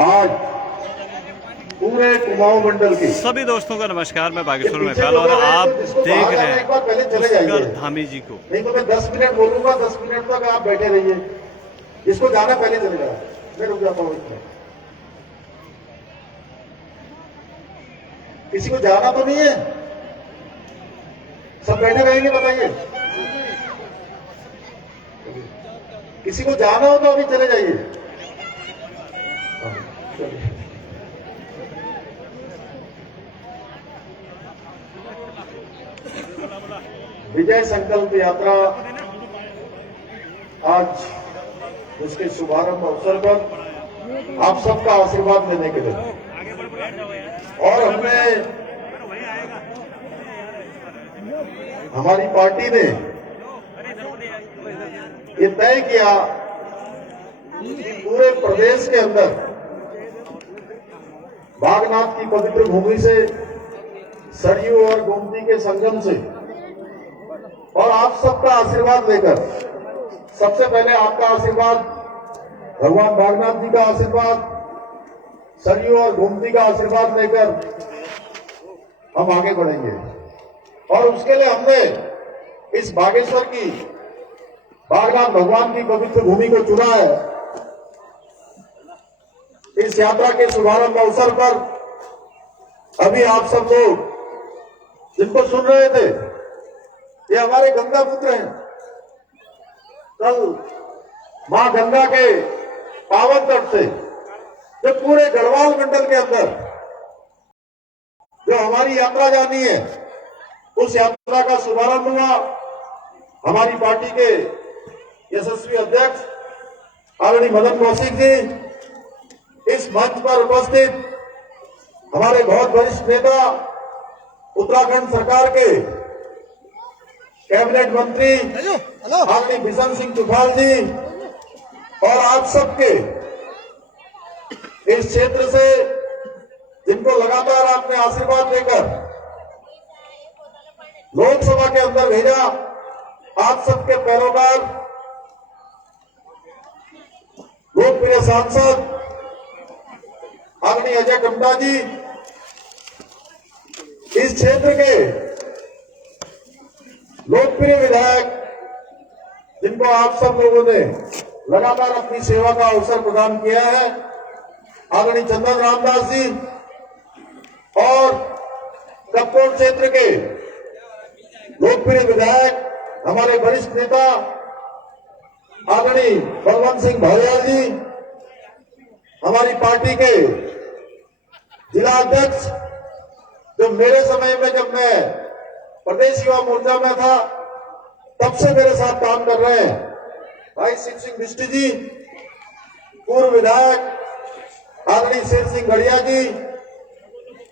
आज पूरे कुमाऊं मंडल की सभी दोस्तों का नमस्कार। मैं बागेश्वर में फैल और आप देख रहे हैं पुष्कर धामी जी को। नहीं तो मैं 10 मिनट बोलूंगा, 10 मिनट तक आप बैठे रहिए। जिसको जाना पहले चले जाओ, मैं रुक जाता हूँ इसमें। किसी को जाना तो नहीं है? सब बैठे रहेंगे? बताइए। किसी को जाना हो तो अभी चले जाइए। विजय संकल्प यात्रा आज उसके शुभारंभ अवसर पर आप सबका आशीर्वाद लेने के लिए और हमारी पार्टी ने ये तय किया कि पूरे प्रदेश के अंदर बागनाथ की पवित्र भूमि से, सरयू और गोमती के संगम से और आप सबका आशीर्वाद लेकर, सबसे पहले आपका आशीर्वाद, भगवान बागनाथ जी का आशीर्वाद, सरयू और गोमती का आशीर्वाद लेकर हम आगे बढ़ेंगे। और उसके लिए हमने इस बागेश्वर की, बागनाथ भगवान की पवित्र भूमि को चुना है। इस यात्रा के शुभारंभ अवसर पर अभी आप सब लोग जिनको सुन रहे थे, ये हमारे गंगा पुत्र हैं। कल मां गंगा के पावन तट से जो पूरे गढ़वाल मंडल के अंदर जो हमारी यात्रा जानी है, उस यात्रा का शुभारंभ हुआ। हमारी पार्टी के यशस्वी अध्यक्ष आदरणीय मदन कौशिक जी, इस मंच पर उपस्थित हमारे बहुत वरिष्ठ नेता, उत्तराखंड सरकार के कैबिनेट मंत्री आदरणीय बिशन सिंह चुफाल जी और आप सबके इस क्षेत्र से जिनको लगातार आपने आशीर्वाद देकर लोकसभा के अंदर भेजा, आप सबके पैरोकार, लोकप्रिय सांसद आदरणीय अजय टम्टा जी, इस क्षेत्र के लोकप्रिय विधायक जिनको आप सब लोगों ने लगातार अपनी सेवा का अवसर प्रदान किया है, आदरणीय चंदन रामदास जी, और कपकोट क्षेत्र के लोकप्रिय विधायक हमारे वरिष्ठ नेता आदरणीय बलवंत सिंह भाटिया जी, हमारी पार्टी के जिला अध्यक्ष, जो मेरे समय में, जब मैं प्रदेश युवा मोर्चा में था, तब से मेरे साथ काम कर रहे हैं, भाई शिव सिंह बिष्ट जी, पूर्व विधायक आदरणीय शेर सिंह गढ़िया जी,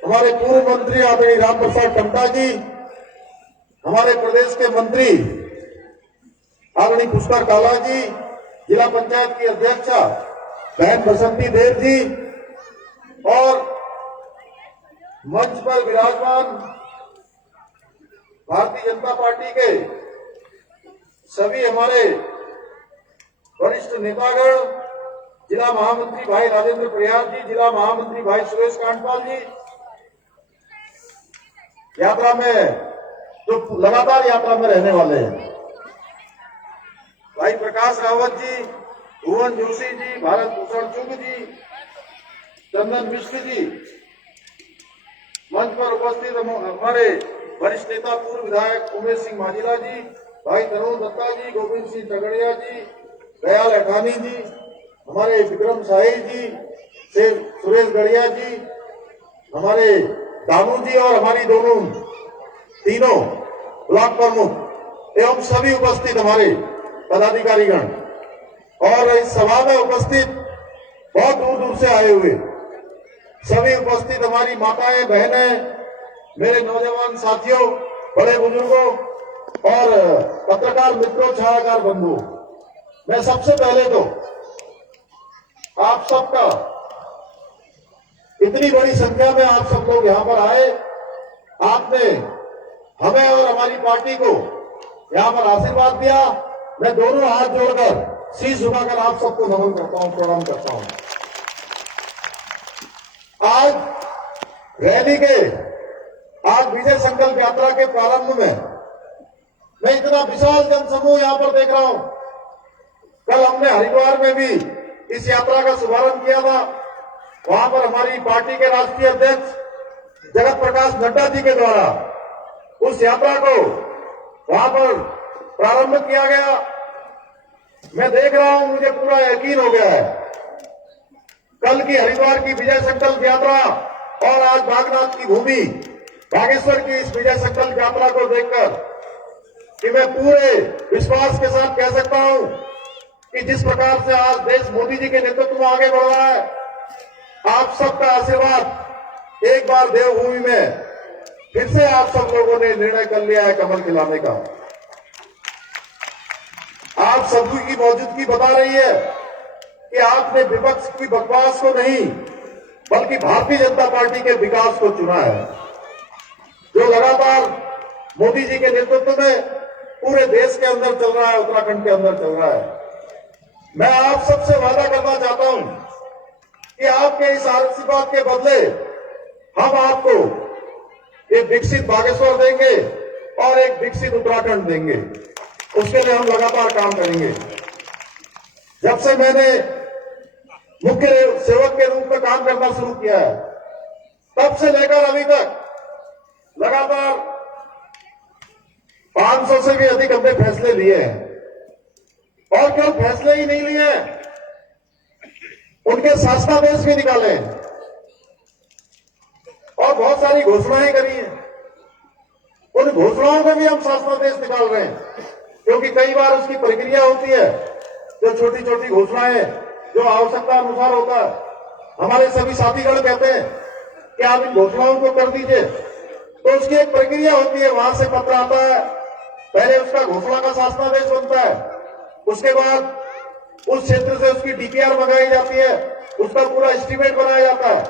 हमारे पूर्व मंत्री आदरणीय राम प्रसाद टम्टा जी, हमारे प्रदेश के मंत्री आदरणीय पुष्कर काला जी, जिला पंचायत की अध्यक्षा बहन बसंती देव जी, और मंच पर विराजमान भारतीय जनता पार्टी के सभी हमारे वरिष्ठ नेतागण, जिला महामंत्री भाई राजेंद्र प्रयाग जी, जिला महामंत्री भाई सुरेश कांडपाल जी, यात्रा में जो लगातार यात्रा में रहने वाले हैं, भाई प्रकाश रावत जी, भुवन जोशी जी, भारत भूषण चुग जी, चंदन मिश्र जी, मंच पर उपस्थित हमारे वरिष्ठ नेता पूर्व विधायक उमेश सिंह माझीला जी, भाई तरुण दत्ता जी, गोविंद सिंह तगड़िया जी, दयाल अठानी जी, हमारे विक्रम साहिल जी, सुरेश गढ़िया जी, हमारे दानू जी, और हमारी दोनों तीनों ब्लॉक प्रमुख एवं सभी उपस्थित हमारे पदाधिकारीगण, और इस सभा में उपस्थित बहुत दूर दूर से आए हुए सभी उपस्थित हमारी माताएं, बहनें, मेरे नौजवान साथियों, बड़े बुजुर्गों और पत्रकार मित्रों, छायाकार बंधुओं, मैं सबसे पहले तो आप सबका, इतनी बड़ी संख्या में आप सब लोग यहां पर आए, आपने हमें और हमारी पार्टी को यहां पर आशीर्वाद दिया। मैं दोनों हाथ जोड़कर, शीश झुकाकर आप सबको नमन करता हूं, प्रणाम करता हूं। आज रैली के आज विजय संकल्प यात्रा के प्रारंभ में मैं इतना विशाल जनसमूह यहां पर देख रहा हूं। कल हमने हरिद्वार में भी इस यात्रा का शुभारंभ किया था। वहां पर हमारी पार्टी के राष्ट्रीय अध्यक्ष जगत प्रकाश नड्डा जी के द्वारा उस यात्रा को वहां पर प्रारंभ किया गया। मैं देख रहा हूं, मुझे पूरा यकीन हो गया है कल की हरिद्वार की विजय संकल्प यात्रा और आज बागनाथ की भूमि बागेश्वर की इस विजय संकल्प यात्रा को देखकर कि मैं पूरे विश्वास के साथ कह सकता हूं कि जिस प्रकार से आज देश मोदी जी के नेतृत्व में आगे बढ़ रहा है, आप सबका आशीर्वाद एक बार देवभूमि में फिर से आप सब लोगों ने निर्णय कर लिया है कमल खिलाने का। आप सभी की मौजूदगी बता रही है कि आपने विपक्ष की बकवास को नहीं बल्कि भारतीय जनता पार्टी के विकास को चुना है, जो लगातार मोदी जी के नेतृत्व में पूरे देश के अंदर चल रहा है, उत्तराखंड के अंदर चल रहा है। मैं आप सबसे वादा करना चाहता हूं कि आपके इस आशीर्वाद के बदले हम आपको एक विकसित बागेश्वर देंगे और एक विकसित उत्तराखंड देंगे। उसके लिए हम लगातार काम करेंगे। जब से मैंने मुख्य सेवक के रूप में काम करना शुरू किया है, तब से लेकर अभी तक लगातार 500 से भी अधिक हमने फैसले लिए हैं। और केवल फैसले ही नहीं लिए, उनके शासनादेश भी निकाले और बहुत सारी घोषणाएं करी हैं। उन घोषणाओं में भी हम शासनादेश निकाल रहे हैं, क्योंकि कई बार उसकी प्रक्रिया होती है, जो छोटी छोटी घोषणाएं जो आवश्यकता अनुसार होता है। हमारे सभी साथीगण कहते हैं कि आप इन घोषणाओं को कर दीजिए, तो उसकी एक प्रक्रिया होती है। वहां से पत्र आता है, पहले उसका घोषणा का शासनादेश बनता है, उसके बाद उस क्षेत्र से उसकी डीपीआर मंगाई जाती है, उसका पूरा एस्टीमेट बनाया जाता है,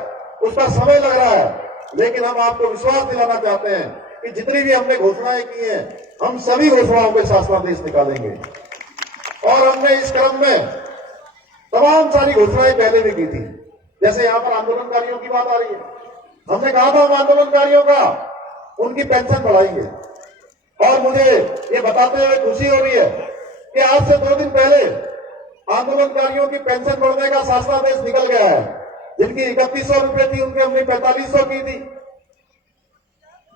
उसका समय लग रहा है। लेकिन हम आपको विश्वास दिलाना चाहते हैं कि जितनी भी हमने घोषणाएं की हैं, हम सभी घोषणाओं के शासनादेश निकालेंगे। और हमने इस क्रम में तमाम सारी घोषणाएं पहले भी की थी। जैसे यहां पर आंदोलनकारियों की बात आ रही है, हमने कहा था हम आंदोलनकारियों का उनकी पेंशन बढ़ाएंगे। और मुझे ये बताते हुए खुशी हो रही है कि आज से 2 दिन पहले आंदोलनकारियों की पेंशन बढ़ने का शासनादेश निकल गया है। जिनकी 3100 रुपए थी, उनकी हमने 4500 की थी,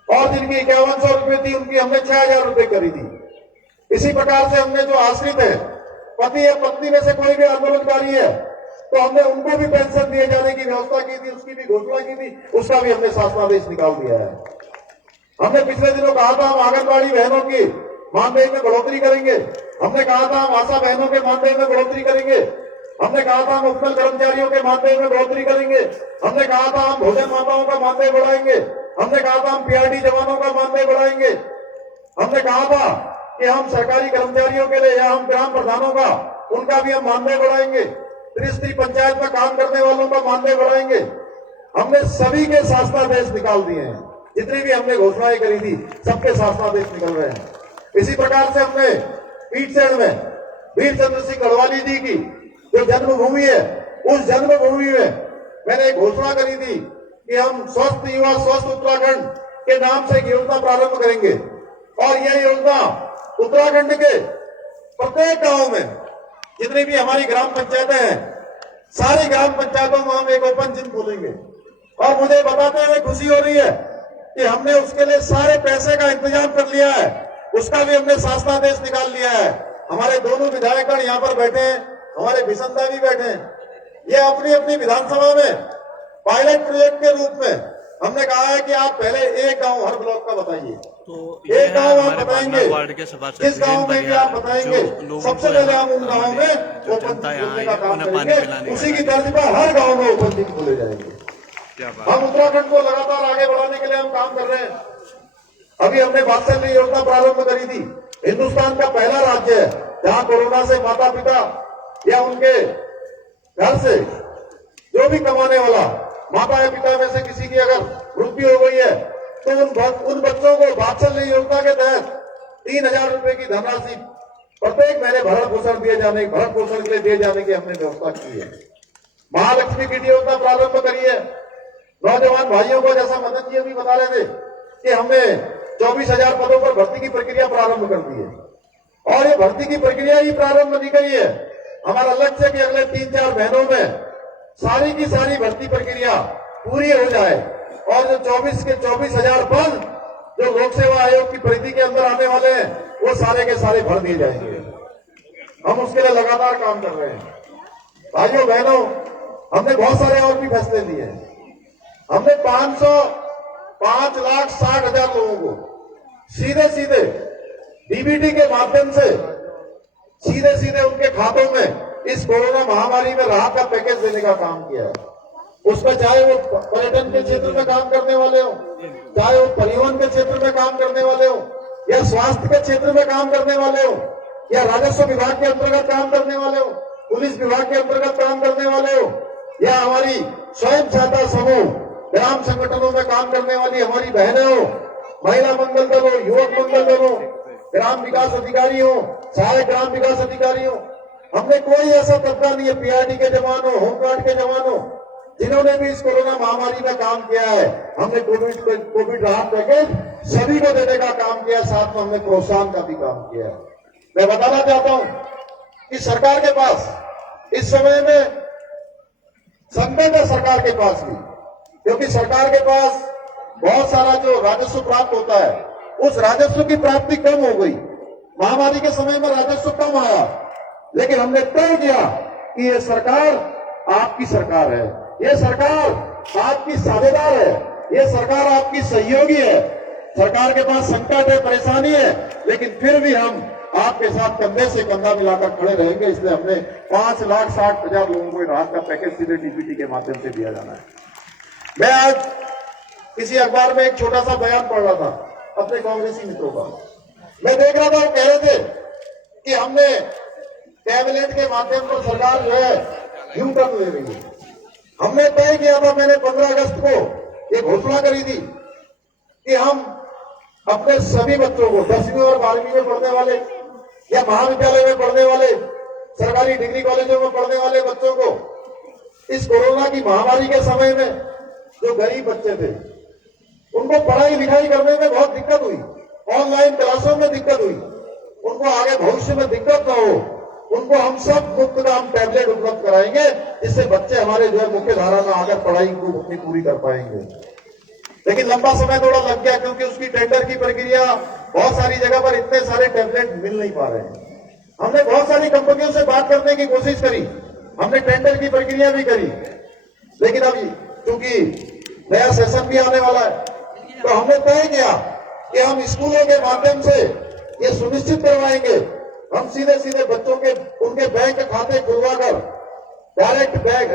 और जिनकी 5100 रुपए थी, उनकी हमने 6000 रुपए करी थी। इसी प्रकार से हमने जो आश्रित है, पति या पत्नी में से कोई भी आंदोलनकारी है, तो हमने उनको भी पेंशन दिए जाने की व्यवस्था की थी, उसकी भी घोषणा की थी, उसका भी हमने शासनादेश निकाल दिया है। हमने पिछले दिनों कहा था हम आंगनबाड़ी बहनों की मानदेय में बढ़ोतरी करेंगे। हमने कहा था हम आशा बहनों के मानदेय में बढ़ोतरी करेंगे। हमने कहा था हम उपनल कर्मचारियों के मानदेय में बढ़ोतरी करेंगे। हमने कहा था हम भोजन माताओं का मानदेय बढ़ाएंगे। हमने कहा था हम पीआरडी जवानों का मानदेय बढ़ाएंगे। हमने कहा था कि हम सरकारी कर्मचारियों के लिए या हम ग्राम प्रधानों का उनका भी हम मानदेय बढ़ाएंगे। त्रिस्तरीय पंचायत में काम करने वालों का मानदेय बढ़ाएंगे। हमने सभी के शासनादेश निकाल दिए हैं। जितनी भी हमने घोषणाएं करी थी, सबके शासनादेश निकल रहे हैं। इसी प्रकार से हमने पीठसेन में वीर चंद्र सिंह गढ़वाली जी की जो जन्मभूमि है, उस जन्मभूमि में मैंने एक घोषणा करी थी कि हम स्वस्थ युवा स्वस्थ उत्तराखंड के नाम से एक योजना प्रारंभ करेंगे। और यह योजना उत्तराखंड के प्रत्येक गांव में जितनी भी हमारी ग्राम पंचायतें हैं, सारी ग्राम पंचायतों में हम एक ओपन जिम खोलेंगे। और मुझे बताते हुए खुशी हो रही है कि हमने उसके लिए सारे पैसे का इंतजाम कर लिया है, उसका भी हमने शासनादेश निकाल लिया है। हमारे दोनों विधायकगण यहाँ पर बैठे हैं, हमारे बिशनदा भी बैठे हैं। ये अपनी अपनी विधानसभा में पायलट प्रोजेक्ट के रूप में हमने कहा है कि आप पहले एक गांव हर ब्लॉक का बताइए। तो एक गांव आप बताएंगे, वार्ड के सभासद जिस गांव में भी आप बताएंगे, सबसे पहले हम उन गाँव में ओपन जिम खोलने का काम करेंगे। उसी की तर्ज पर हर गाँव में ओपन जिम खोले जाएंगे। हम उत्तराखंड को लगातार आगे बढ़ाने के लिए हम काम कर रहे हैं। अभी हमने वात्सल्य योजना प्रारंभ करी थी। हिंदुस्तान का पहला राज्य है जहां कोरोना से माता पिता या उनके घर से जो भी कमाने वाला माता या पिता में से किसी की अगर मृत्यु हो गई है, तो उन बच्चों को वात्सल्य योजना के तहत 3000 रुपए की धनराशि प्रत्येक महीने भरण पोषण के लिए दिए जाने की हमने व्यवस्था की है। महालक्ष्मी किट योजना प्रारंभ करी है। नौजवान भाइयों को, जैसा मदन जी अभी बता रहे थे कि हमने 24,000 पदों पर भर्ती की प्रक्रिया प्रारंभ कर दी है और ये भर्ती की प्रक्रिया ही प्रारंभ नहीं गई है। हमारा लक्ष्य है कि अगले 3-4 महीनों में सारी की सारी भर्ती प्रक्रिया पूरी हो जाए और जो 24 के 24,000 पद जो लोक सेवा आयोग की परिधि के अंदर आने वाले हैं वो सारे के सारे भर दिए जाएंगे। हम उसके लिए लगातार काम कर रहे हैं। भाइयों बहनों, हमने बहुत सारे और भी फैसले लिए हैं। हमने 5,60,000 लोगों को सीधे सीधे डीबीटी के माध्यम से सीधे सीधे उनके खातों में इस कोरोना महामारी में राहत का पैकेज देने का काम किया है। उसमें चाहे वो पर्यटन के क्षेत्र में काम करने वाले हो, चाहे वो परिवहन के क्षेत्र में काम करने वाले हो, या स्वास्थ्य के क्षेत्र में काम करने वाले हो, या राजस्व विभाग के अंतर्गत काम करने वाले हो, पुलिस विभाग के अंतर्गत काम करने वाले हो, या हमारी स्वयं सहायता समूह ग्राम संगठनों में काम करने वाली हमारी बहनें हो, महिला मंगल दल हो, युवक मंगल दल हो, ग्राम विकास अधिकारी हो, सहायक ग्राम विकास अधिकारी हो, हमने कोई ऐसा तबका नहीं है, पीआरडी के जवान हो, होमगार्ड के जवान हो, जिन्होंने भी इस कोरोना महामारी में काम किया है। हमने कोविड राहत पैकेज सभी को देने का काम किया, साथ में हमने प्रोत्साहन का भी काम किया है। मैं बताना चाहता हूं कि सरकार के पास इस समय में संकट है, सरकार के पास भी, क्योंकि सरकार के पास बहुत सारा जो राजस्व प्राप्त होता है उस राजस्व की प्राप्ति कम हो गई। महामारी के समय में राजस्व कम आया, लेकिन हमने तय किया कि ये सरकार आपकी सरकार है, ये सरकार आपकी साझेदार है, ये सरकार आपकी सहयोगी है। सरकार के पास संकट है, परेशानी है, लेकिन फिर भी हम आपके साथ कंधे से कंधा मिलाकर खड़े रहेंगे। इसलिए हमने 5,60,000 लोगों को राहत का पैकेज सीधे डीबीटी के माध्यम से दिया जाना है। मैं आज किसी अखबार में एक छोटा सा बयान पढ़ रहा था अपने कांग्रेसी मित्रों का। मैं देख रहा था, वो कह रहे थे कि हमने कैबिनेट के माध्यम पर सरकार जो है यू टर्न ले रही है। हमने तय किया था, मैंने 15 अगस्त को एक घोषणा करी थी कि हम अपने सभी बच्चों को 10वीं और 12वीं में पढ़ने वाले या महाविद्यालय में पढ़ने वाले, सरकारी डिग्री कॉलेजों में पढ़ने वाले बच्चों को इस कोरोना की महामारी के समय में जो गरीब बच्चे थे उनको पढ़ाई लिखाई करने में बहुत दिक्कत हुई, ऑनलाइन क्लासों में दिक्कत हुई, उनको आगे भविष्य में दिक्कत न हो, उनको हम सब मुफ्त दाम टैबलेट उपलब्ध कराएंगे, जिससे बच्चे हमारे जो है मुख्य धारा में आकर पढ़ाई को अपनी पूरी कर पाएंगे। लेकिन लंबा समय थोड़ा लग गया, क्योंकि उसकी टेंडर की प्रक्रिया बहुत सारी जगह पर इतने सारे टैबलेट मिल नहीं पा रहे हैं। हमने बहुत सारी कंपनियों से बात करने की कोशिश करी, हमने टेंडर की प्रक्रिया भी करी, लेकिन अभी क्योंकि नया सेशन भी आने वाला है, तो हमने तय किया कि हम स्कूलों के माध्यम से ये सुनिश्चित करवाएंगे, हम सीधे सीधे बच्चों के उनके बैंक खाते खुलवाकर डायरेक्ट बैंक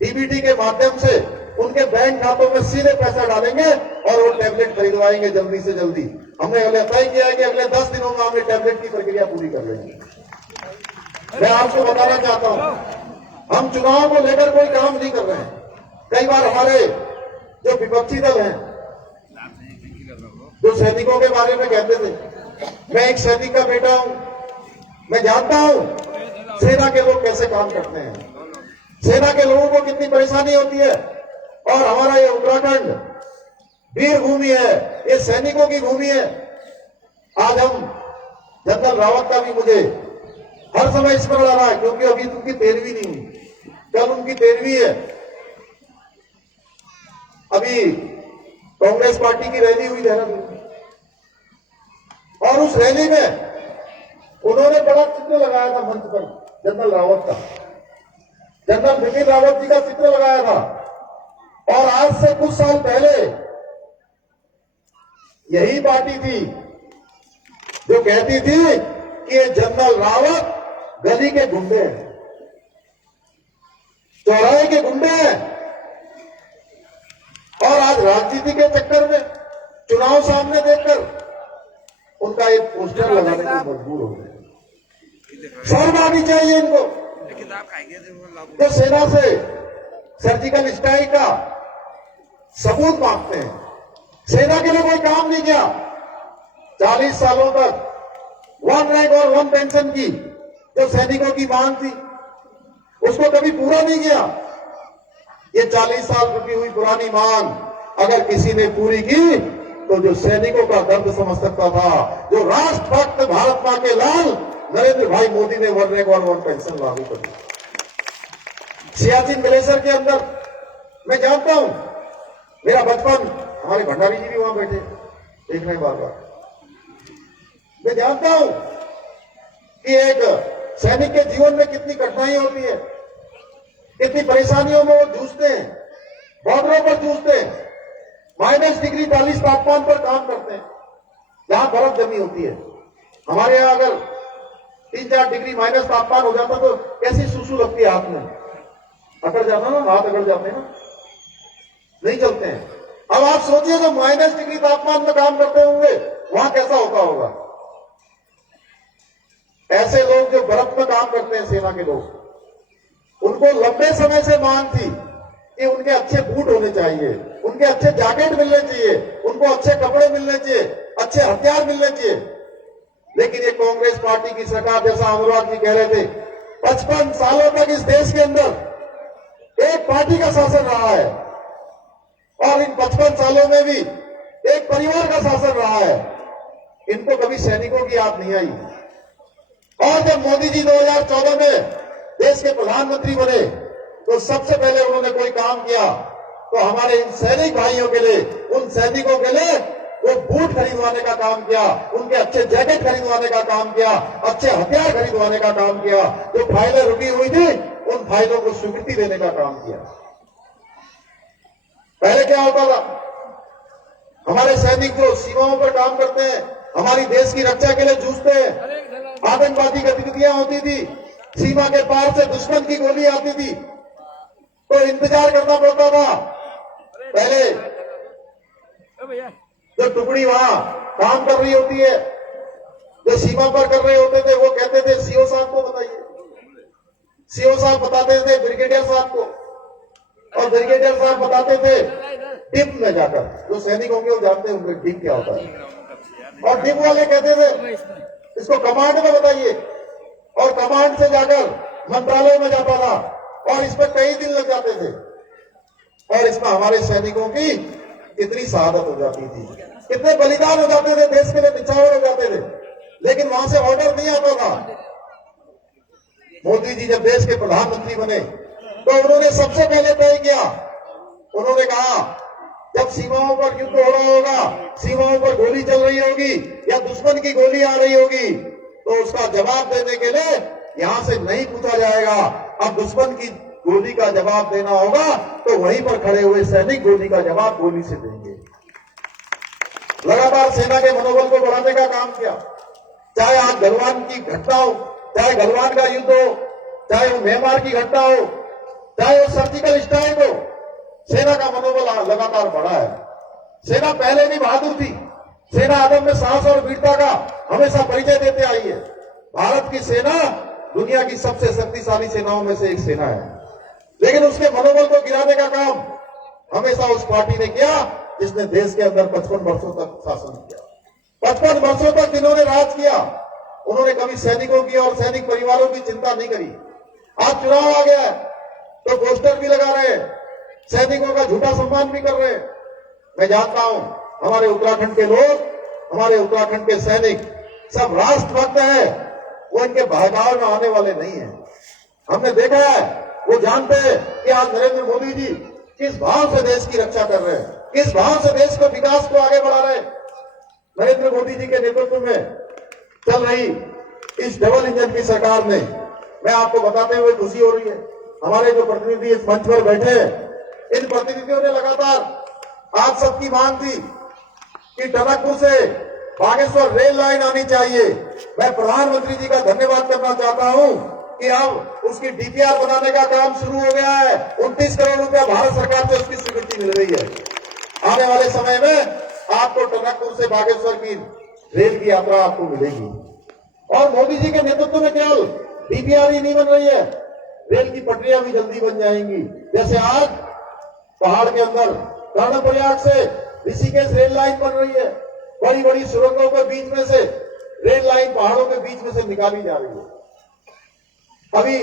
डीबीटी के माध्यम से उनके बैंक खातों में सीधे पैसा डालेंगे और वो टैबलेट खरीदवाएंगे जल्दी से जल्दी। हमने तय किया है कि अगले 10 दिनों में हमने टैबलेट की प्रक्रिया पूरी कर लेंगे। मैं आपको बताना चाहता हूं, हम चुनाव को लेकर कोई काम नहीं कर रहे हैं। कई बार हमारे जो विपक्षी दल हैं, जो सैनिकों के बारे में कहते थे, मैं एक सैनिक का बेटा हूं, मैं जानता हूं सेना के लोग कैसे काम करते हैं, सेना के लोगों को कितनी परेशानी होती है। और हमारा ये उत्तराखंड वीर भूमि है, ये सैनिकों की भूमि है। आज हम जनरल रावत का भी मुझे हर समय स्मरण आ रहा है, क्योंकि अभी उनकी 13वीं नहीं हुई, कल उनकी 13वीं है। अभी कांग्रेस पार्टी की रैली हुई देहरादून में, और उस रैली में उन्होंने बड़ा चित्र लगाया था मंच पर जनरल रावत का, जनरल बिपिन रावत जी का चित्र लगाया था। और आज से कुछ साल पहले यही पार्टी थी जो कहती थी कि ये जनरल रावत गली के गुंडे हैं, चौराहे के गुंडे हैं। और आज राजनीति के चक्कर में, चुनाव सामने देखकर उनका एक पोस्टर लगाने को मजबूर हो गए। शर्म आनी चाहिए इनको, जो सेना से सर्जिकल स्ट्राइक का सबूत मांगते हैं। सेना के लिए कोई काम नहीं किया। 40 सालों तक 1 रैंक और 1 पेंशन की जो सैनिकों की मांग थी, उसको कभी पूरा नहीं किया। ये 40 साल रुकी हुई पुरानी मांग अगर किसी ने पूरी की तो जो सैनिकों का दर्द समझ सकता था, जो राष्ट्रभक्त भारत मां के लाल नरेंद्र भाई मोदी ने 1 रैंक 1 पेंशन लागू कर दी। सियाचिन ग्लेशियर के अंदर मैं जानता हूं, मेरा बचपन, हमारे भंडारी जी भी वहां बैठे देख रहे हैं बार बार, मैं जानता हूं कि एक सैनिक के जीवन में कितनी कठिनाई होती है, कितनी परेशानियों में वो जूझते हैं, बॉर्डरों पर जूझते हैं, -डिग्री 40 तापमान पर काम करते हैं, जहां बर्फ जमी होती है। हमारे यहां अगर 3-4 डिग्री माइनस तापमान हो जाता तो कैसी सुसु लगती है हाथ में, अकड़ जाता ना, हाथ अकड़ जाते हैं ना, नहीं चलते हैं। अब आप सोचिए जो -डिग्री तापमान में काम करते होंगे वहां कैसा होता होगा। ऐसे लोग जो बर्फ में काम करते हैं, सेना के लोग, उनको लंबे समय से मांग थी कि उनके अच्छे बूट होने चाहिए, उनके अच्छे जैकेट मिलने चाहिए, उनको अच्छे कपड़े मिलने चाहिए, अच्छे हथियार मिलने चाहिए। लेकिन ये कांग्रेस पार्टी की सरकार, जैसा अनुराग जी कह रहे थे, 55 सालों तक इस देश के अंदर एक पार्टी का शासन रहा है और इन 55 सालों में भी एक परिवार का शासन रहा है। इनको कभी सैनिकों की याद नहीं आई। और जब मोदी जी 2014 में देश के प्रधानमंत्री बने तो सबसे पहले उन्होंने कोई काम किया तो हमारे इन सैनिक भाइयों के लिए, उन सैनिकों के लिए वो बूट खरीदवाने का काम किया, उनके अच्छे जैकेट खरीदवाने का काम किया, अच्छे हथियार खरीदवाने का काम किया, जो फाइलें रुकी हुई थी उन फाइलों को स्वीकृति देने का काम किया। पहले क्या होता था, हमारे सैनिक जो सीमाओं पर काम करते हैं, हमारी देश की रक्षा के लिए जूझते हैं, आतंकवादी गतिविधियां होती थी, सीमा के पार से दुश्मन की गोली आती थी तो इंतजार करना पड़ता था। पहले जो टुकड़ी वहां काम कर रही होती है, जो सीमा पर कर रहे होते थे, वो कहते थे सीओ साहब को बताइए, सीओ साहब बताते थे ब्रिगेडियर साहब को, और ब्रिगेडियर साहब बताते थे डिप में जाकर, जो सैनिक होंगे वो जानते होंगे डिप क्या होता है, और डिप वाले कहते थे इसको कमांड में बताइए, और कमांड से जाकर मंत्रालय में जाता था और इसमें कई दिन लग जाते थे और इसमें हमारे सैनिकों की कितनी शहादत हो जाती थी, कितने बलिदान हो जाते थे, देश के लिए निछावर हो जाते थे, लेकिन वहां से ऑर्डर नहीं आता था। मोदी जी जब देश के प्रधानमंत्री बने तो उन्होंने सबसे पहले तय किया, उन्होंने कहा जब सीमाओं पर युद्ध हो रहा होगा, सीमाओं पर गोली चल रही होगी या दुश्मन की गोली आ रही होगी तो उसका जवाब देने के लिए यहां से नहीं पूछा जाएगा, अब दुश्मन की गोली का जवाब देना होगा तो वहीं पर खड़े हुए सैनिक गोली का जवाब गोली से देंगे। लगातार सेना के मनोबल को बढ़ाने का काम किया, चाहे आज गलवान की घटना हो, चाहे गलवान का युद्ध हो, चाहे वो म्यांमार की घटना हो, चाहे वो सर्जिकल स्ट्राइक हो, सेना का मनोबल लगातार बढ़ा है। सेना पहले भी बहादुर थी, सेना अदम्य साहस और वीरता का हमेशा परिचय देते आई है। भारत की सेना दुनिया की सबसे शक्तिशाली सेनाओं में से एक सेना है, लेकिन उसके मनोबल को गिराने का काम हमेशा उस पार्टी ने किया जिसने देश के अंदर 55 वर्षों तक शासन किया। 55 वर्षों तक जिन्होंने राज किया, उन्होंने कभी सैनिकों की और सैनिक परिवारों की चिंता नहीं करी। आज चुनाव आ गया है तो पोस्टर भी लगा रहे हैं, सैनिकों का झूठा सम्मान भी कर रहे हैं। मैं जानता हूं हमारे उत्तराखंड के लोग, हमारे उत्तराखंड के सैनिक सब राष्ट्रभक्त हैं, वो इनके बहकावे में आने वाले नहीं है। हमने देखा है, वो जानते हैं कि आज नरेंद्र मोदी जी किस भाव से देश की रक्षा कर रहे हैं, किस भाव से देश को विकास को आगे बढ़ा रहे हैं। नरेंद्र मोदी जी के नेतृत्व में चल रही इस डबल इंजन की सरकार में मैं आपको बताते हुए खुशी हो रही है, हमारे जो प्रतिनिधि इस मंच पर बैठे हैं, इन प्रतिनिधियों ने लगातार आज सबकी मांग थी कि टनकपुर से बागेश्वर रेल लाइन आनी चाहिए। मैं प्रधानमंत्री जी का धन्यवाद करना चाहता हूं कि अब उसकी डीपीआर बनाने का काम शुरू हो गया है। 29 करोड़ रुपया भारत सरकार से उसकी स्वीकृति मिल रही है। आने वाले समय में आपको टनकपुर से बागेश्वर की रेल की यात्रा आपको मिलेगी। और मोदी जी के नेतृत्व में केवल डीपीआर ही नहीं बन रही है, रेल की पटरियां भी जल्दी बन जाएंगी। जैसे आज पहाड़ के अंदर कर्णप्रयाग से ऋषिकेश रेल लाइन बन रही है, बड़ी बड़ी सुरंगों के बीच में से रेल लाइन पहाड़ों के बीच में से निकाली जा रही है। अभी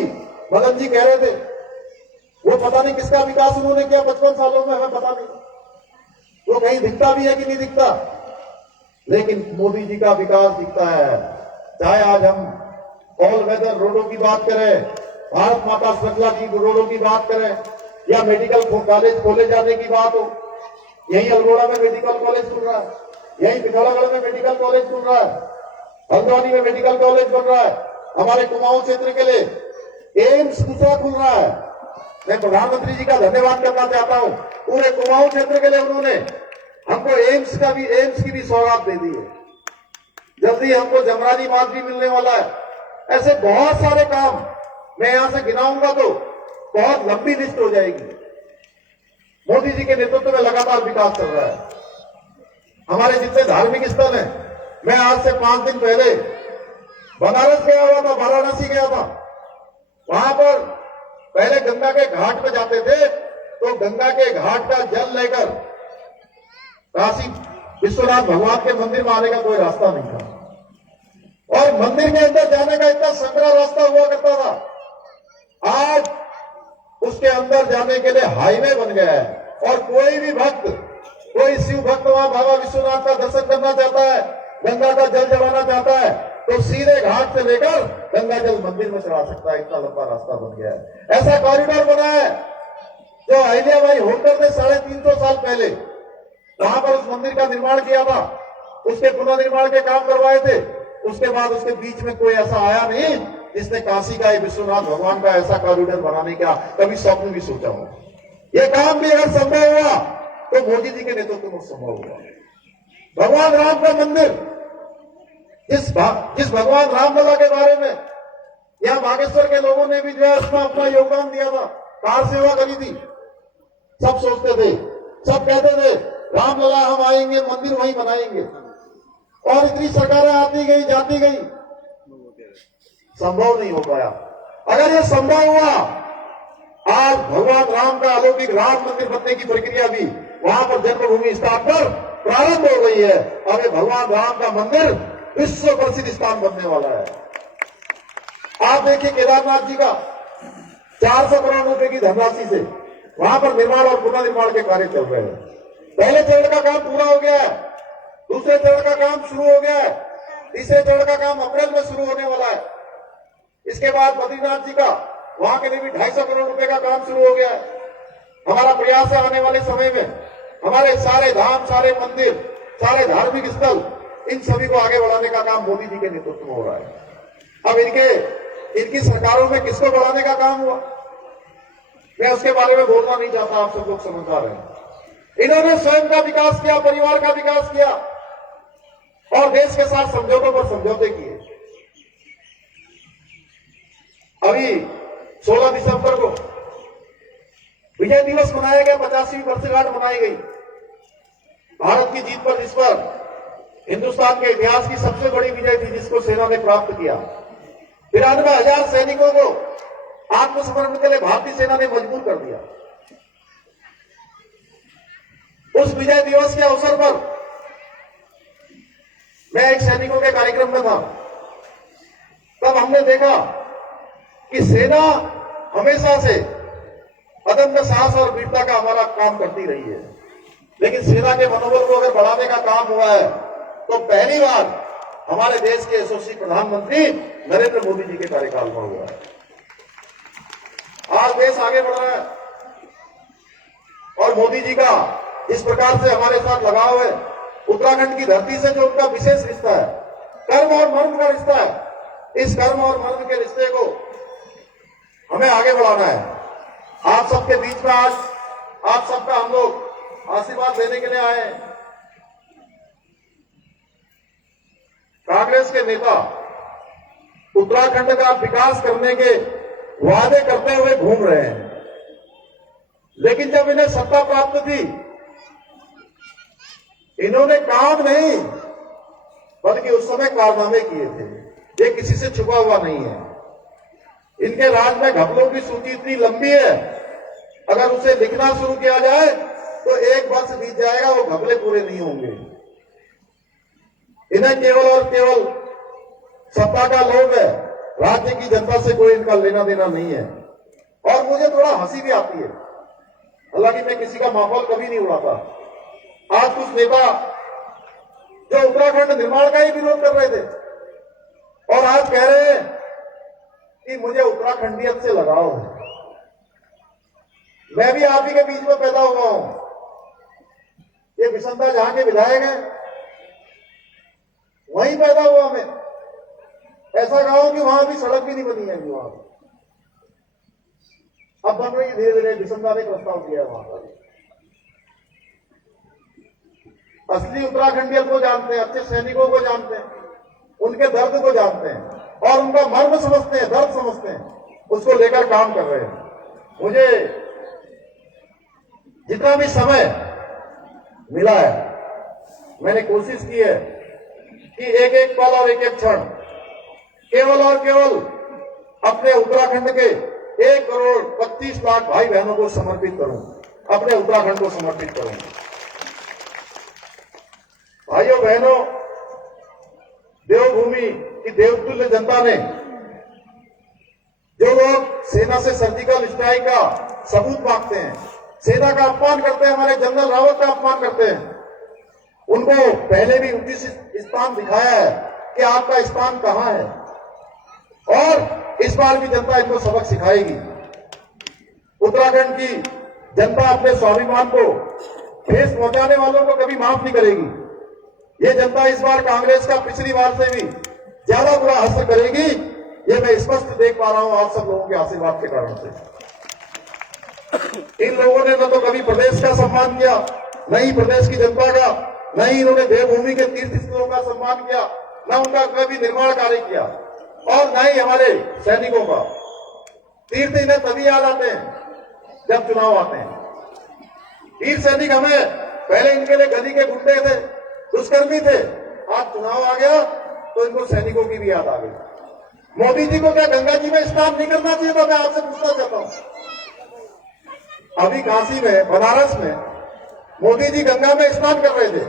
मदन जी कह रहे थे वो पता नहीं किसका विकास उन्होंने किया 55 सालों में, हमें पता नहीं। वो कहीं दिखता भी है कि नहीं दिखता, लेकिन मोदी जी का विकास दिखता है। चाहे आज हम ऑल वेदर रोडों की बात करें, भारत माता श्रृंखला की रोडों की बात करें, या मेडिकल कॉलेज खोले जाने की बात हो, यही अल्मोड़ा में मेडिकल कॉलेज खुल रहा है, यही पिथौरागढ़ में मेडिकल कॉलेज खुल रहा है, हल्द्वानी में मेडिकल कॉलेज बन रहा है, हमारे कुमाऊं क्षेत्र के लिए एम्स दूसरा खुल रहा है। मैं प्रधानमंत्री जी का धन्यवाद करना चाहता हूं, पूरे कुमाऊं क्षेत्र के लिए उन्होंने हमको एम्स की भी सौगात दे दी है। जल्दी हमको जमरानी मार्ग भी मिलने वाला है। ऐसे बहुत सारे काम मैं यहां से गिनाऊंगा तो बहुत लंबी लिस्ट हो जाएगी। मोदी जी के नेतृत्व में लगातार विकास चल रहा है। हमारे जितने धार्मिक स्थल हैं, मैं आज से 5 दिन पहले बनारस गया हुआ था, वाराणसी गया था। वहां पर पहले गंगा के घाट पे जाते थे तो गंगा के घाट का जल लेकर काशी विश्वनाथ भगवान के मंदिर में आने का कोई रास्ता नहीं था, और मंदिर के अंदर जाने का इतना संकरा रास्ता हुआ करता था। आज उसके अंदर जाने के लिए हाईवे बन गया है, और कोई भी भक्त, कोई शिव भक्त वहां बाबा विश्वनाथ का दर्शन करना चाहता है, गंगा का जल चढ़ाना चाहता है, तो सीधे घाट से लेकर गंगा जल मंदिर में चढ़ा सकता है। इतना लंबा रास्ता बन गया है। ऐसा कॉरिडोर बना है जो अहिल्याबाई होल्कर ने 350 साल पहले वहां पर उस मंदिर का निर्माण किया था, उसके पुनर्निर्माण के काम करवाए थे। उसके बाद उसके बीच में कोई ऐसा आया नहीं जिसने काशी का विश्वनाथ भगवान का ऐसा कॉरिडोर बनाने का कभी स्वप्न भी सोचा हो। यह काम भी अगर संभव हुआ तो मोदी जी के नेतृत्व में संभव हुआ। भगवान राम का मंदिर, जिस भगवान रामलला के बारे में यहां बागेश्वर के लोगों ने भी जो है उसमें अपना योगदान दिया था, कार सेवा करी थी। सब सोचते थे, सब कहते थे रामलला हम आएंगे, मंदिर वहीं बनाएंगे, और इतनी सरकारें आती गई जाती गई, संभव नहीं हो पाया। अगर ये संभव हुआ, आज भगवान राम का अलौकिक राम मंदिर बनने की प्रक्रिया भी वहां पर जन्मभूमि स्थान पर प्रारंभ हो गई है। अब ये भगवान राम का मंदिर विश्व प्रसिद्ध स्थान बनने वाला है। आप देखिए केदारनाथ जी का 400 करोड़ रुपए की धनराशि से वहां पर निर्माण और पुनर्निर्माण के कार्य चल रहे हैं। पहले चरण का काम पूरा हो गया है, दूसरे चरण का काम शुरू हो गया है, तीसरे चरण का काम अप्रैल में शुरू होने वाला है। इसके बाद बद्रीनाथ जी का वहां के लिए भी 250 करोड़ रुपए का काम शुरू हो गया है। हमारा प्रयास है आने वाले समय में हमारे सारे धाम, सारे मंदिर, सारे धार्मिक स्थल, इन सभी को आगे बढ़ाने का काम मोदी जी के नेतृत्व में हो रहा है। अब इनकी सरकारों में किसको बढ़ाने का काम हुआ, मैं उसके बारे में बोलना नहीं चाहता, आप सब लोग समझदार हैं। इन्होंने स्वयं का विकास किया, परिवार का विकास किया, और देश के साथ समझौतों पर समझौते किए। अभी 16 दिसंबर को विजय दिवस मनाया गया, 50वीं वर्षगांठ मनाई गई भारत की जीत पर, जिस पर हिंदुस्तान के इतिहास की सबसे बड़ी विजय थी, जिसको सेना ने प्राप्त किया। 93,000 सैनिकों को आत्मसमर्पण के लिए भारतीय सेना ने मजबूर कर दिया। उस विजय दिवस के अवसर पर मैं एक सैनिकों के कार्यक्रम में था, तब हमने देखा कि सेना हमेशा से अदम्य साहस और वीरता का हमारा काम करती रही है, लेकिन सेना के मनोबल को अगर बढ़ाने का काम हुआ है तो पहली बार हमारे देश के यशस्वी प्रधानमंत्री नरेंद्र मोदी जी के कार्यकाल में हुआ है। आज देश आगे बढ़ रहा है, और मोदी जी का इस प्रकार से हमारे साथ लगाव है। उत्तराखंड की धरती से जो उनका विशेष रिश्ता है, कर्म और मर्म का रिश्ता है, इस कर्म और मर्म के रिश्ते को हमें आगे बढ़ाना है। आप सबके बीच में आज आप सबका हम लोग आशीर्वाद लेने के लिए आए हैं। कांग्रेस के नेता उत्तराखंड का विकास करने के वादे करते हुए घूम रहे हैं, लेकिन जब इन्हें सत्ता प्राप्त थी, इन्होंने काम नहीं बल्कि उस समय कारनामे किए थे। ये किसी से छुपा हुआ नहीं है। इनके राज में घपलों की सूची इतनी लंबी है, अगर उसे लिखना शुरू किया जाए तो 1 वर्ष बीत जाएगा, वो घपले पूरे नहीं होंगे। इन्हें केवल और केवल सत्ता का लोभ है, राज्य की जनता से कोई इनका लेना देना नहीं है। और मुझे थोड़ा हंसी भी आती है। हालांकि मैं किसी का माहौल कभी नहीं उड़ाता। आज कुछ नेता जो उत्तराखंड निर्माण का ही विरोध कर रहे थे और आज कह रहे हैं कि मुझे उत्तराखंडियत से लगाव है। मैं भी आप ही के बीच में पैदा हुआ हूं। ये बिसंदा जहां के विधायक हैं, वहीं पैदा हुआ मैं। ऐसा गांव कि वहां भी सड़क भी नहीं बनी है वहां। अब बन रही है धीरे धीरे। बिसंदा ने प्रस्ताव किया है वहां पर। असली उत्तराखंडियत को जानते हैं, अच्छे सैनिकों को जानते हैं, उनके दर्द को जानते हैं और उनका मर्म समझते हैं, दर्द समझते हैं, उसको लेकर काम कर रहे हैं। मुझे जितना भी समय मिला है, मैंने कोशिश की है कि एक एक पल और एक एक क्षण केवल और केवल अपने उत्तराखंड के 1,25,00,000 भाई बहनों को समर्पित करूं, अपने उत्तराखंड को समर्पित करूं। भाइयों बहनों, देवभूमि की देवतुल्य जनता ने, जो लोग सेना से सर्जिकल स्ट्राइक का सबूत मांगते हैं, सेना का अपमान करते हैं, हमारे जनरल रावत का अपमान करते हैं, उनको पहले भी उचित स्थान दिखाया है कि आपका स्थान कहां है। और इस बार भी जनता इनको सबक सिखाएगी। उत्तराखंड की जनता अपने स्वाभिमान को ठेस पहुंचाने वालों को कभी माफ नहीं करेगी। ये जनता इस बार कांग्रेस का पिछली बार से भी ज्यादा बुरा असर करेगी। ये मैं स्पष्ट देख पा रहा हूं आप सब लोगों के आशीर्वाद के कारण से। इन लोगों ने न तो कभी प्रदेश का सम्मान किया, न ही प्रदेश की जनता का, न ही इन्होंने देवभूमि के तीर्थ स्थलों का सम्मान किया, न उनका कभी निर्माण कार्य किया और न ही हमारे सैनिकों का। तीर्थ इन्हें तभी याद आते हैं जब चुनाव आते हैं। वीर सैनिक हमें पहले इनके लिए गली के गुंडे थे, दुष्कर्मी थे। आज चुनाव आ गया तो इनको सैनिकों की भी याद आ गई। मोदी जी को क्या गंगा जी में स्नान नहीं करना चाहिए था? मैं आपसे पूछना चाहता हूं। अभी काशी में, बनारस में मोदी जी गंगा में स्नान कर रहे थे।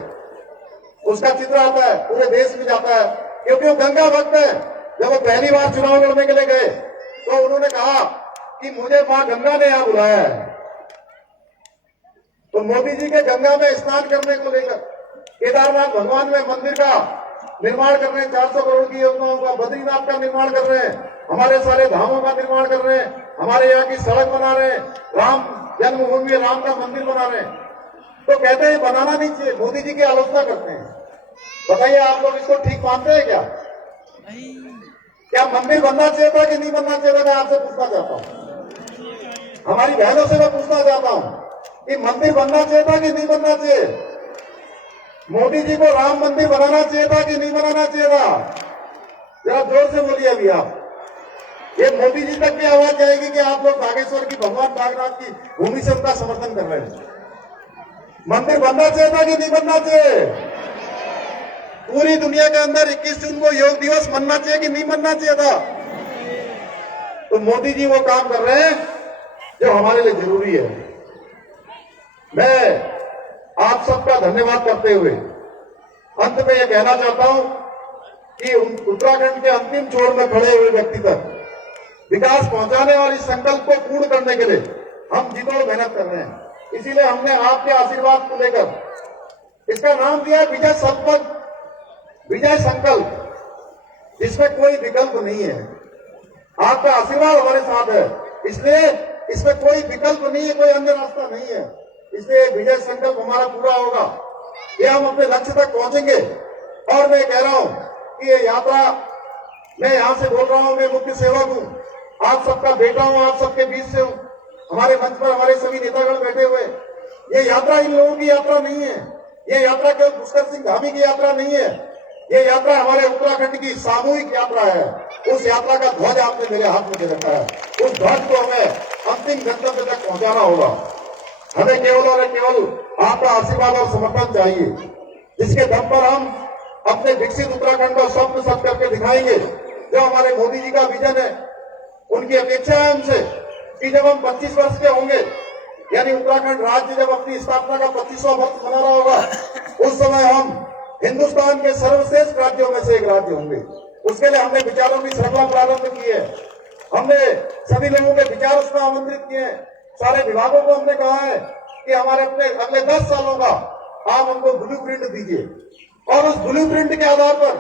उसका चित्र आता है, पूरे देश में जाता है, क्योंकि वो गंगा भक्त है। जब वो पहली बार चुनाव लड़ने के लिए गए तो उन्होंने कहा कि मुझे मां गंगा ने यहां बुलाया है। तो मोदी जी के गंगा में स्नान करने को लेकर केदारनाथ भगवान में मंदिर का निर्माण कर रहे हैं, 400 करोड़ की योजनाओं का, बद्रीनाथ का निर्माण कर रहे हैं, हमारे सारे धामों का निर्माण कर रहे हैं, हमारे यहाँ की सड़क बना रहे हैं, राम जन्मभूमि में राम का मंदिर बना रहे हैं। तो कहते हैं बनाना नहीं चाहिए, मोदी जी की आलोचना करते हैं। बताइए आप लोग इसको ठीक मानते हैं क्या? क्या मंदिर बनना चाहिए था कि नहीं बनना चाहिए था? मैं आपसे पूछना चाहता हूं, हमारी बहनों से मैं पूछना चाहता हूं कि मंदिर बनना चाहिए था कि नहीं बनना चाहिए? मोदी जी को राम मंदिर बनाना चाहिए था कि नहीं बनाना चाहिए था? जरा जोर से बोलिए अभी आप। ये मोदी जी तक की आवाज जाएगी कि आप लोग बागेश्वर की, भगवान बागनाथ की भूमि से उनका समर्थन कर रहे हैं। मंदिर बनना चाहिए था कि नहीं बनना चाहिए? पूरी दुनिया के अंदर 21 जून को योग दिवस मनना चाहिए कि नहीं मनना चाहिए था? तो मोदी जी वो काम कर रहे हैं जो हमारे लिए जरूरी है। मैं आप सबका धन्यवाद करते हुए अंत में यह कहना चाहता हूं कि उत्तराखंड के अंतिम छोर में खड़े हुए व्यक्ति तक विकास पहुंचाने वाली संकल्प को पूर्ण करने के लिए हम जितोड़ मेहनत कर रहे हैं। इसीलिए हमने आपके आशीर्वाद को लेकर इसका नाम दिया विजय संकल्प, विजय संकल्प, जिसमें कोई विकल्प नहीं है। आपका आशीर्वाद हमारे साथ है, इसलिए इसमें कोई विकल्प नहीं है, कोई अन्य रास्ता नहीं है। इसलिए विजय संकल्प हमारा पूरा होगा, ये हम अपने लक्ष्य तक पहुंचेंगे। और मैं कह रहा हूं कि ये यात्रा, मैं यहां से बोल रहा हूं, मैं मुख्य सेवक हूं, आप सबका बेटा हूं, आप सबके बीच से हूं। हमारे मंच पर हमारे सभी नेतागण बैठे हुए। ये यात्रा इन लोगों की यात्रा नहीं है, ये यात्रा केवल पुष्कर सिंह धामी की यात्रा नहीं है, ये यात्रा हमारे उत्तराखंड की सामूहिक यात्रा है। उस यात्रा का ध्वज आपने मेरे हाथ में दे रखा है, उस ध्वज को हमें अंतिम गंतव्य तक पहुंचाना होगा। हमें केवल और केवल आपका आशीर्वाद और समर्थन चाहिए, जिसके दम पर हम अपने विकसित उत्तराखंड का स्वप्न सच करके दिखाएंगे। जो हमारे मोदी जी का विजन है, उनकी अपेक्षा है हमसे कि जब हम 25 वर्ष के होंगे, यानी उत्तराखंड राज्य जब अपनी स्थापना का 25वां वर्ष मना रहा होगा, उस समय हम हिंदुस्तान के सर्वश्रेष्ठ राज्यों में से एक राज्य होंगे। उसके लिए हमने विचारों की श्रृंखला प्रारंभ की है। हमने सभी लोगों के विचार उसमें आमंत्रित किए हैं। सारे विभागों को हमने कहा है कि हमारे अपने अगले 10 सालों का आप हमको ब्लूप्रिंट दीजिए और उस ब्लूप्रिंट के आधार पर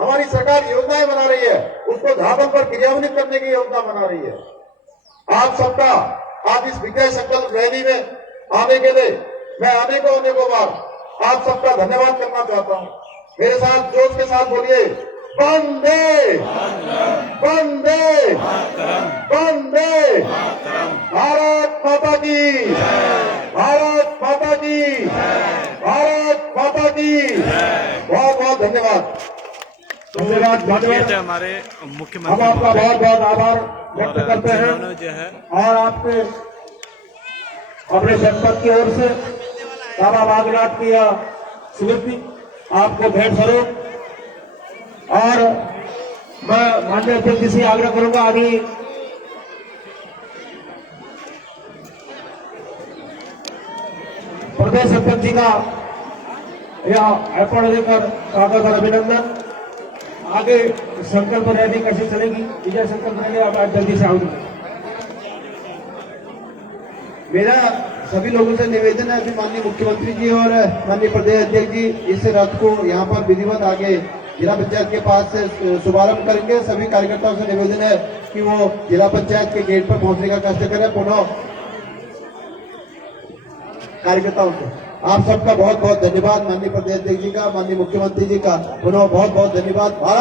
हमारी सरकार योजनाएं बना रही है, उसको धापन पर क्रियान्वित करने की योजना बना रही है। आप सबका आज इस विजय संकल्प रैली में आने के लिए मैं अनेकों बार आप सबका धन्यवाद करना चाहता हूं। मेरे साथ जोश के साथ बोलिए, वंदे वंदे वंदे भारत माता की, भारत माता की, भारत माता की। बहुत बहुत धन्यवाद। ये थे हमारे हम मुख्यमंत्री आपका बहुत बहुत आभार व्यक्त और करते हैं जिन्होंने जो है और आपके अपने जनपद की ओर से बाबा बागनाथ की यह स्मृति आपको भेंट स्वरूप। और मैं माननीय अध्यक्ष जी से आग्रह करूंगा आगे प्रदेश अध्यक्ष जी का यह अर्पण लेकर स्वागत और अभिनंदन। आगे संकल्प रैली कैसे चलेगी, विजय संकल्प रैली आप जल्दी से आओगे। मेरा सभी लोगों से निवेदन है कि माननीय मुख्यमंत्री जी और माननीय प्रदेश अध्यक्ष जी इस रथ को यहाँ पर विधिवत आगे जिला पंचायत के पास से शुभारंभ करेंगे। सभी कार्यकर्ताओं से निवेदन है कि वो जिला पंचायत के गेट पर पहुंचने का कष्ट करें। पुनः कार्यकर्ताओं को आप सबका बहुत बहुत धन्यवाद। माननीय प्रदेश अध्यक्ष जी का, माननीय मुख्यमंत्री जी का पुनः बहुत बहुत धन्यवाद। भारत